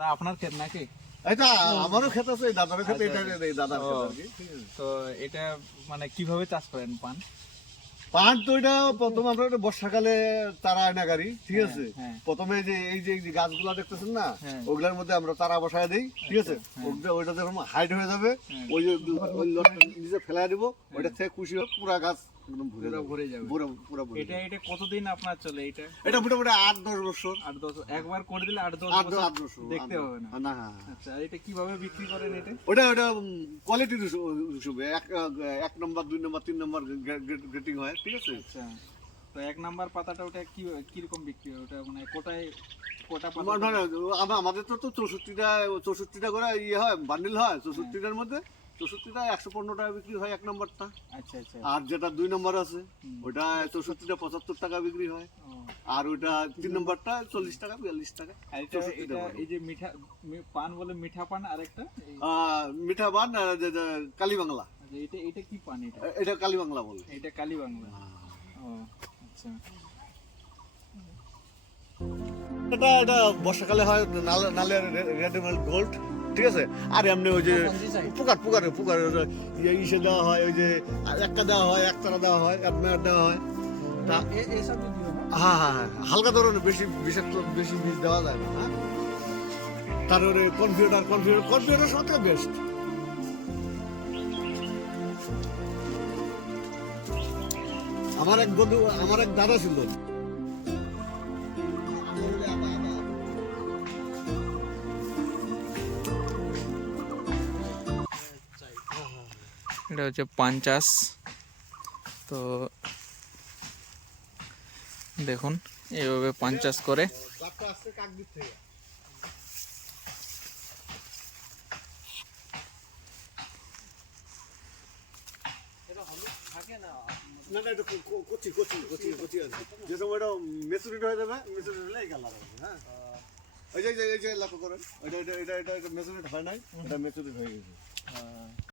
আপনার ক্ষেত নাকি? এটা আমারও ক্ষেত আছে, এই দাদারও ক্ষেত, এটা এই দাদার ক্ষেত আর কি। তো এটা মানে কিভাবে চাষ করেন পান? পান তো এটা প্রথম আমরা এটা বর্ষাকালে চারা আয়না গাড়ি, ঠিক আছে। হ্যাঁ। প্রথমে যে গাছগুলা দেখতেছেন না, হ্যাঁ। ওগুলোর মধ্যে আমরা চারা বসায় দিই, ঠিক আছে। ওইটা যখন হাইট হয়ে যাবে, ওই যে ওই লটটা নিচে ফেলাই দিব, ওইটা থেকে কুশি হবে, পুরা গাছ একদম ভরে যাবে। পুরা ভরে এটা এটা কতদিন আপনার চলে এটা? এটা মোটামুটি 8-10 বছর। 8-10 একবার করে দিলে 8-10 8-10 বছর দেখতে হবে না। না, হ্যাঁ। আচ্ছা, আর এটা কিভাবে বিক্রি করেন এটা? ওটা কোয়ালিটির হিসেবে এক নম্বর, 2 নম্বর, 3 নম্বর গ্রেটিং হয়, ঠিক আছে। আচ্ছা, তো 1 নাম্বার পাতাটা ওটা কি রকম বিক্রি হয়? ওটা মানে কোটা পাতা? না, না, আমাদের তো 64টা করে ইয়ে হয়, বান্ডিল হয়। 64টার মধ্যে 64টা 115 টাকা বিক্রি হয় 1 নম্বরটা। আচ্ছা আচ্ছা। আর যেটা 2 নম্বর আছে ওটা 64টা 75 টাকা বিক্রি হয়। আর ওটা 3 নম্বরটা 40 টাকা 42 টাকা। আর এটা এই যে মিঠা পান বলে মিঠা পান, আরেকটা মিঠা পান কালী বাংলা। আচ্ছা, এটা কি পান? এটা কালী বাংলা বলে। এটা কালী বাংলা। ও আচ্ছা। এটা বর্ষাকালে হয় নালের রেডিমেড গোল্ড, ঠিক আছে। আর এমনি ওই যে পুকার ইসে দেওয়া হয়, ওই যে একটা দেওয়া হয়, একতারা দেওয়া হয়, অ্যাডমায়ার দেওয়া হয়। হ্যাঁ, হালকা ধরনের বেশি বিষাক্ত বেশি বীজ দেওয়া যায় না। হ্যাঁ, তারপরে কনফিউটার সবথেকে বেস্ট। আমার এক দাদা ছিল, এটা হচ্ছে পান চাষ। তো দেখুন এইভাবে পান চাষ করে। না, এটা কচি আছে। যে সময় এটা মেচুরিটি হয়ে যাবে, মেচুরিটি হলে এই কালার হবে। হ্যাঁ, এই যে লক্ষ্য করেন, এটা মেচুরিটি হয় নাই, এটা মেচুরিটি হয়ে গেছে।